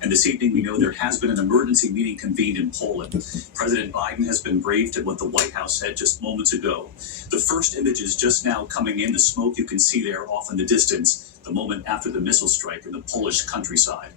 And this evening, we know there has been an emergency meeting convened in Poland. President Biden has been briefed at what the White House said just moments ago. The first images just now coming in, the smoke you can see there off in the distance, the moment after the missile strike in the Polish countryside.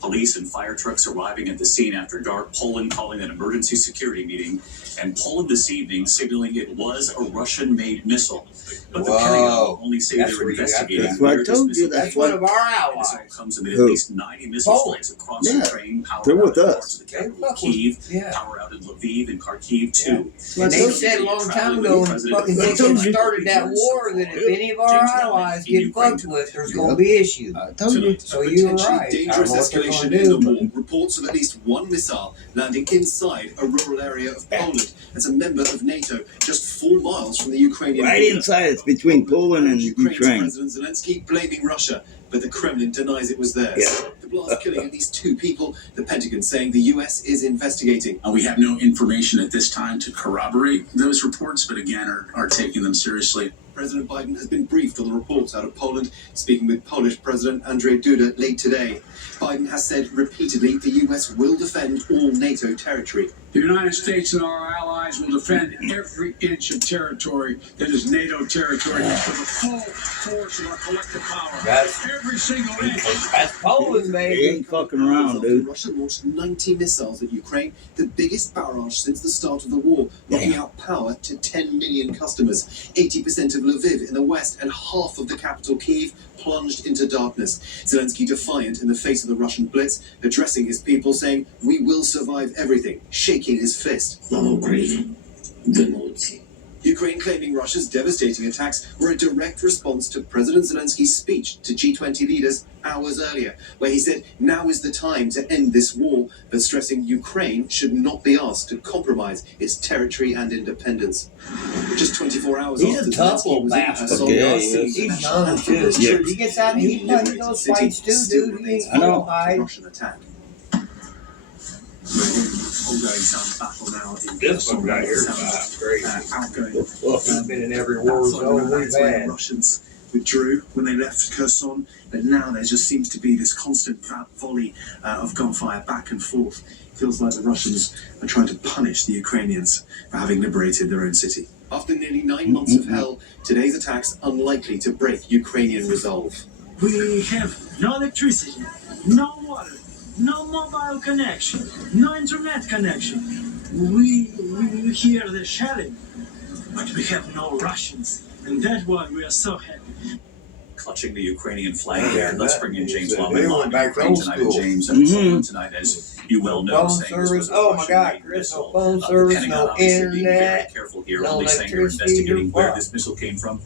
Police and fire trucks arriving at the scene after dark, Poland calling an emergency security meeting, and Poland this evening signaling it was a Russian-made missile. But the Pentagon only say they're investigating. That's what I told you. That's one of our allies. This all comes amid at least 90 missile strikes across Ukraine, power they're out with in us. parts of the capital, Kyiv, power out in Lviv and Kharkiv too. And they said a long time ago when fucking Nixon started that war that if any of our allies get fucked with, there's going to be issues. I told you. So you were right. Dangerous escalation in the war. Reports of at least one missile landing inside a rural area of Poland as a member of NATO, just 4 miles from the Ukrainian Right border. inside, it's between Poland and Ukraine's Ukraine. President Zelensky blaming Russia, but the Kremlin denies it was theirs. Yeah. The blast killing at least 2 people, the Pentagon saying the US is investigating. We have no information at this time to corroborate those reports, but again, are taking them seriously. President Biden has been briefed on the reports out of Poland, speaking with Polish President Andrzej Duda late today. Biden has said repeatedly the US will defend all NATO territory. The United States and our allies will defend every inch of territory that is NATO territory with the full force of our collective power. That's- every single inch. That's Poland, They baby. ain't fucking around, dude. Russia launched 90 missiles at Ukraine, the biggest barrage since the start of the war, knocking out power to 10 million customers. 80% of Lviv in the west and half of the capital Kyiv plunged into darkness. Zelensky defiant in the face of the Russian blitz, addressing his people saying, "We will survive everything," shaking his fist. Ukraine claiming Russia's devastating attacks were a direct response to President Zelensky's speech to G20 leaders hours earlier, where he said now is the time to end this war, but stressing Ukraine should not be asked to compromise its territory and independence. Just 24 hours He's after a tough Zelensky little was in bastard. Kherson, Yeah, He's young, too. Yeah. He gets out and he goes fights, too, dude. He ain't I know. gonna hide. Russian attack. Ongoing sound battle now in This one right here is crazy. I've been in every war zone we've had. Russians withdrew when they left Kherson, but now there just seems to be this constant volley of gunfire back and forth. Feels like the Russians are trying to punish the Ukrainians for having liberated their own city. After nearly 9 months of hell, today's attacks unlikely to break Ukrainian resolve. We have no electricity, no water, no mobile connection, no internet connection. We hear the shelling, but we have no Russians, and that's why we are so happy. Clutching the Ukrainian flag here. Yeah, Let's bring in James they Lawman went live back to Ukraine old tonight. And school. James, Mhm. Poland tonight, as you well know, Phone saying this was service. a Oh my God, Russian-made Chris, missile. no phone The service, Pentagon no obviously being very internet, careful here, no only saying they're electricity, investigating where fuck. this missile came from.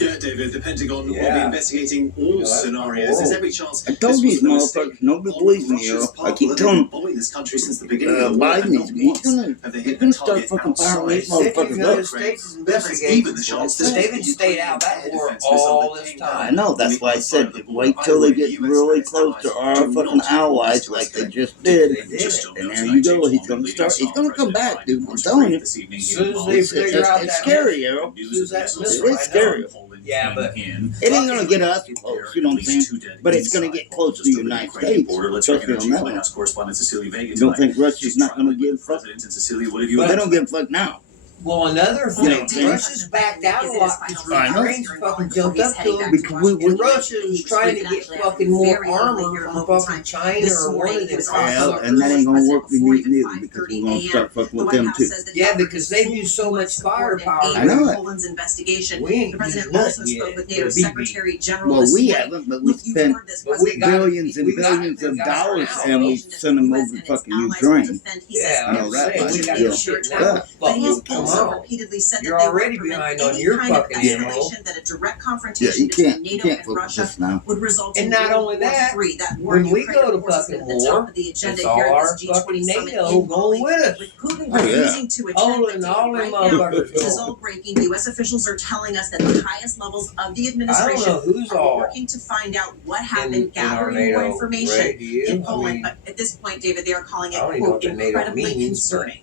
Yeah, David, the Pentagon will be Yeah. investigating all that's scenarios. cool. There's every chance. I told this these was a mistake. motherfuckers, nobody On believes me, Russia's yo. I part, keep they've telling been them, bombing this country since the beginning of the war, Biden and is, not he's once gonna have they hit gonna a start target fucking powering these outside. If the motherfuckers United up. States is Even investigating, the chance the David stayed out that war all this I time. know, that's why I said wait till they get really close to our fucking allies like they just did. And there you go, he's gonna start, he's gonna come back, dude. I'm telling you. As soon as they figure out It's that scary, yo. News that of missile, It is scary. Yeah, but- It ain't gonna get us close, you know what I'm saying? But it's gonna get close to the United States, especially on that one. House correspondent Cecilia Vega You don't tonight. think Russia's not gonna give a fuck? President and Cecilia, what have you? They don't give a fuck now. Well, another You know thing, what I'm saying? Russia's backed out a lot because I know. Ukraine's fucking jumped up to them. Because And Russia is trying to get fucking more armor from fucking China or one of them. Well, and that ain't gonna work with me neither because we're gonna start fucking with them too. Yeah, because they've used so much firepower. I know it. Poland's investigation. We ain't The president used also nothing spoke yet. with NATO They're BB. Secretary General Well, this we morning. haven't, but we Look, you've spent heard this. But we President got it. billions and We got billions it. of We got it dollars now. and we send them over fucking Ukraine. Yeah, I know that saying, much. we got Yeah. this shit Yeah. now. But he has Fuck, come also on. repeatedly said You're that they already will prevent behind on any your kind of fucking ammo. escalation, that a direct Yeah, confrontation you between can't NATO and fuck with Russia this now. would result And in not World only War that, III. That war in when we Ukraine, go to of course, has been fucking at the top war, of the agenda it's here all at our this G20 fucking summit NATO in going Bali, with us. with Putin Oh, yeah. refusing to attend. All But in David, all them right now, motherfuckers this is going. all breaking. U.S. officials are telling us that the highest levels of the I don't administration know who's are all working to find out what happened, in our gathering more NATO information radio. in I Poland. mean, But at this point, David, they are calling it, I don't even know quote, what the NATO incredibly means, but- concerning.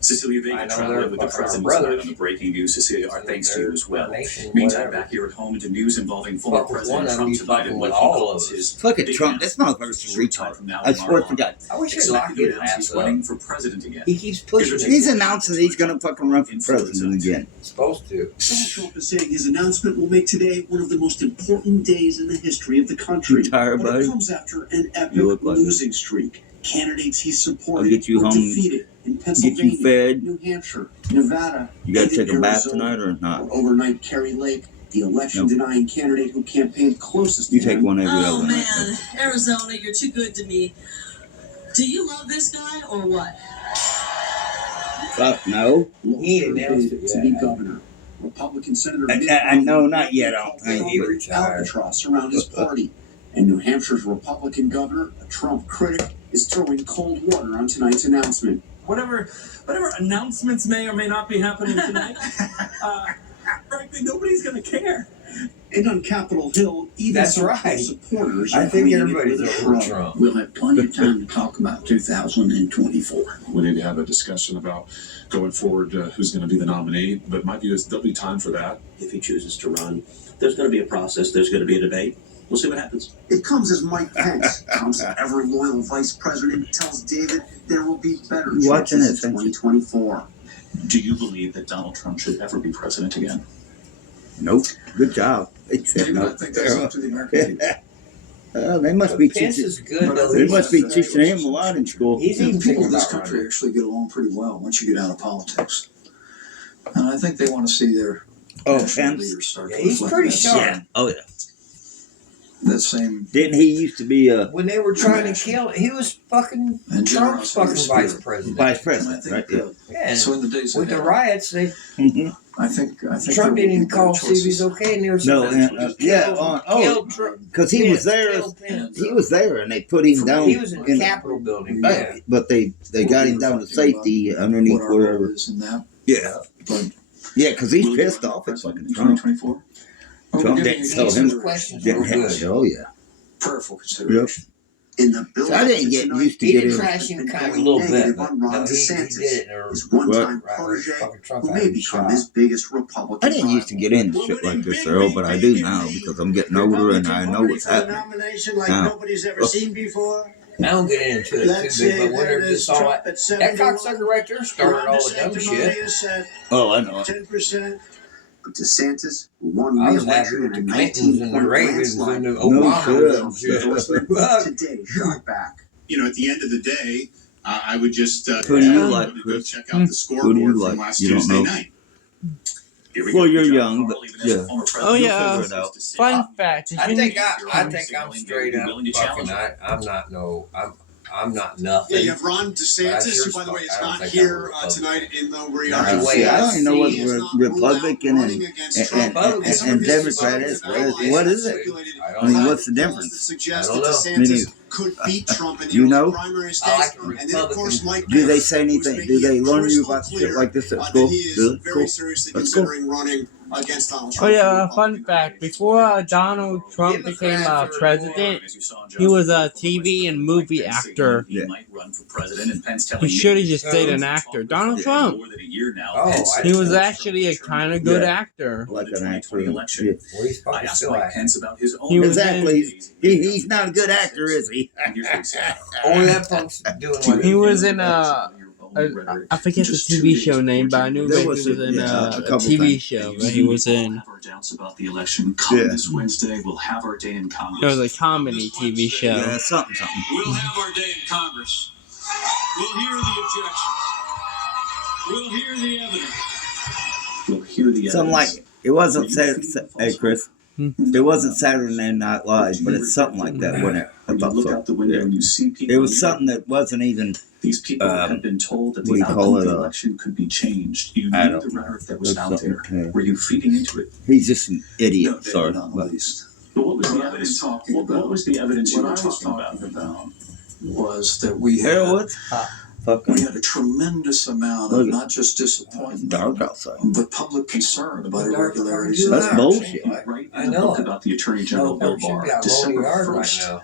Cecilia Vega I know traveling they're with the fucking president brothers. tonight on the breaking news. Cecilia, our thanks to you as well. Nation, Meantime, whatever. back here at home into news involving former Fuck with President one of them, Trump you tonight fucking and with what he all calls of us. his Fucking big Trump. This announcement. motherfucker's a Just a short time retard. from now I swear to tomorrow God. I wish he'd expected lock to his announce he's ass running up. for president again. He keeps pushing it. He's announcing that he's gonna fucking run for president again. He's supposed to. Donald Trump is saying his announcement will make today one of the most important days in the history of the country. Tired, But buddy? it comes after an epic You look like it. losing streak. Candidates he supported I'll get you were home, defeated in Get Pennsylvania, you fed. New Hampshire, Nevada. You gotta and take a bath Arizona. tonight or not? Overnight, Kerry Lake, the election-denying candidate who campaigned closest You to take him, one every Oh other night. man, Arizona, you're too good to me. Do you love this guy or what? Fuck no. lost He her announced bid it, to be yeah. governor. Republican Senator Mitt No, Romney not yet. I don't called think he Trump an retired. albatross around his party. And New Hampshire's Republican governor, a Trump critic, is throwing cold water on tonight's announcement. Whatever announcements may or may not be happening tonight, frankly, nobody's going to care. And on Capitol Hill, even That's some right. Trump supporters I are think greeting it everybody's with a over shrug. Trump. We'll have plenty of time to talk about 2024. We need to have a discussion about going forward, who's going to be the nominee. But my view is there'll be time for that. If he chooses to run, there's going to be a process. There's going to be a debate. We'll see what happens. It comes as Mike Pence, Trump's ever-loyal vice president, tells David there will be better You watching chances it, in 2024. Do you believe that Donald Trump should ever be president again? Nope. Good job. They said David, no. I think that's up to the American people. They must be Pence teaching. is good though. They He's- must be teaching him a lot in school. He's The even people thinking of this about country running. actually get along pretty well once you get out of politics. And I think they want to see their Oh, national Pence. leaders start Yeah, to he's reflect pretty that sharp. same- Oh yeah. That same Didn't he used to be a When they were trying to kill, he was fucking and Trump's generosity of fucking spirit. vice president. vice And I president, think, right? Yeah. Yeah, and so in the days with the ahead, riots, they Mhm. I think Trump there didn't will even be call better see if he's choices. okay, and they were No, saying, killed Trump. because he was there. Killed Pence. He was there, and they put him down. He was in the Capitol building. Right, Yeah. but they got him down to safety underneath What our role wherever. is in that. Yeah, But yeah, because he's Will you pissed run off for at president fucking in Trump. 2024? we're Trump giving didn't you tell him. Answers questions Didn't real have good. to. Oh yeah. prayerful consideration. In the bill So I didn't get used to He get did in. trash him kind of a little bit, but no, he did it in a His one-time right, protege, fucking Trump who had may him become shot. his biggest Republican I didn't used to get into shit like this, Earl, but I do now because I'm getting older and I know what's happening. nomination like Now. nobody's ever seen before. I don't get into it too big, but whenever this all that cocksucker right there started all the dumb shit. Oh, I know. 10%. But DeSantis, who won I was happy re-election with in the a Clintons and the 19-point Reagans and the landslide, Obamas and shit. shit. today shot back. You know, at the end of the day, I would just Who do you like, go Chris? check out the scoreboard Who do you from like? last You don't Tuesday know? night. Here we Well, go. you're John young, Carl, but even as a yeah. former Oh, president, yeah. has this decision. Fun fact. Did I you think know- I'm straight up fucking. I'm not nothing. Yeah, you have Ron But I DeSantis, sure who, by the way, is I don't not think here I'm a tonight in the where he Not are. the way I don't even know what He is not ruled out Republican running and against Trump. and Democrat is. What is it? I mean, what's the difference? Suggest I don't that know. DeSantis could beat Trump in the You know? primary I states. like the And then, of course, Mike Do they Pence, say who's anything? making Do they it learn you crystal about shit clear, like this at that school? he is Good, very cool. seriously That's cool. considering running against Donald Oh Trump. yeah, fun fact. Before Donald Trump became president, he was a TV and movie actor. He might run for president, and Pence telling He should have me just stayed an actor. Donald Trump. more than a year now. Oh, Pence I He was supports actually a Trump kind of good Yeah. actor. Like in the an 2020 actor. election. Yeah. Well, he's I fucking asked still Mike acting. Pence about his own. He was Exactly. He's not a good actor, is he? And here's what he said. Only that punk's doing what He was in I forget the TV show name, but I knew that he was in yeah, a a couple TV things. show that he was in. We'll have our doubts about the election. Come Yeah. this Wednesday, we'll have our day in Congress. It was a comedy TV show. Yeah, something. We'll have our day in Congress. We'll hear the objections. We'll hear the evidence. We'll hear the Something like evidence. it wasn't hey Chris. It wasn't Saturday Night Live, but it's something like that, wasn't it? I When you thought look so. out the window Yeah. and you see people. It was something that wasn't even. These people have been told that what do the you call outcome of it, the election could be changed. You I knew don't the know. rhetoric that was There's out there. something, yeah. Were you feeding into it? He's just an idiot. No, Sorry. Not But- the least. But what was the What I've been evidence? talking What about- was the evidence you What were I was talking about? talking about was that we Harold had, Woods? Fucking we had a tremendous amount Look of at- not just disappointment, dark outside. but public concern about Dark irregularities. fucking That's hours. bullshit. You write I in the know book it. about the Attorney General Bill Motherfucker should Barr, be out mowing December the yard right 1st. now.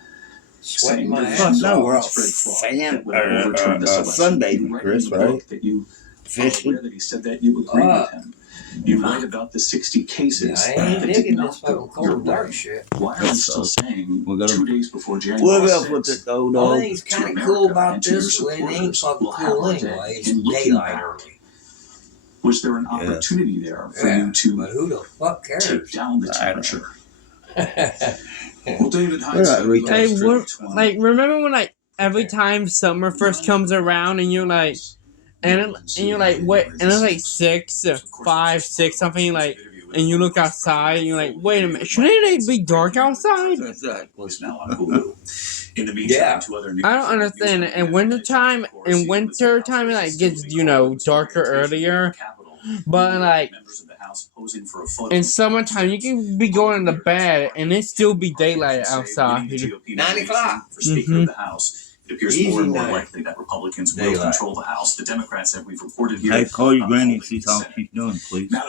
Sweating my Fuck ass no, we're all off. that would overturn Sunday, this election. Chris, You write in right? the book that you fishing. Aware that he said that you agree with him. You lied about the 60 cases. I ain't that did digging not this fucking go your cold dark way. shit. Why are you still saying We're gonna- 2 days before January What else with 6th? it though, The dog? only thing's to kind of America cool about and to your this, well, it ain't supporters fucking will have cool our day anyway. It's in looking daylight back. early. Was there an Yeah. opportunity there for Yeah, you to but who the fuck take cares? down the I don't temperature? Well, David We're Hines not said reaching. Hey, last what, week, like, remember when, like, every time summer first comes around and you're like, and you're like, wait, and it's like 6 or 5, 6 something, like, and you look outside and you're like, wait a minute, shouldn't it be dark outside? Was now on Hulu. In the meantime, Yeah. 2 other news. I don't understand. In wintertime, it like gets, darker earlier. But like, in summertime, you can be going to bed and it still be daylight outside. 9 o'clock. For Speaker of the House. It appears more and more Easy night. likely that Republicans will Daylight. control the House. The Democrats, as we've reported here, Hey, call your are granny and holding see the how Senate. she's doing, please. Madam